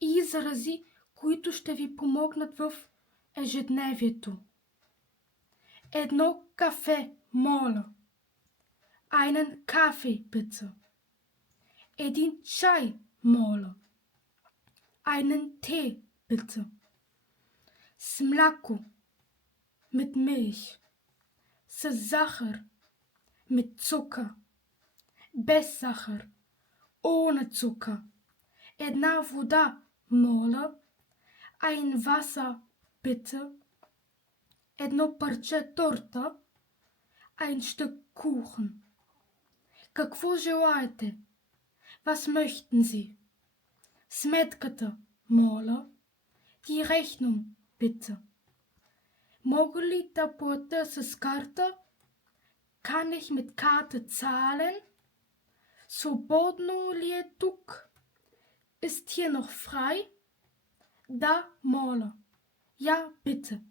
и изрази, които ще ви помогнат в ежедневието. Едно кафе, моля. Einen Kaffee, bitte. Един чай, моля. Einen Tee, bitte. С мляко, mit Milch. С захар, mit Zucker. Без захар, ohne Zucker. Една вода, моля. Ein Wasser, bitte. Едно парче торта. Ein Stück Kuchen. Какво желаете? Was möchten Sie? Сметката, моля. Die Rechnung, bitte. Мога ли да платя с карта? Kann ich mit Karte zahlen? Свободно ли е тук? Ist hier noch frei? Да, моля. Ja, bitte.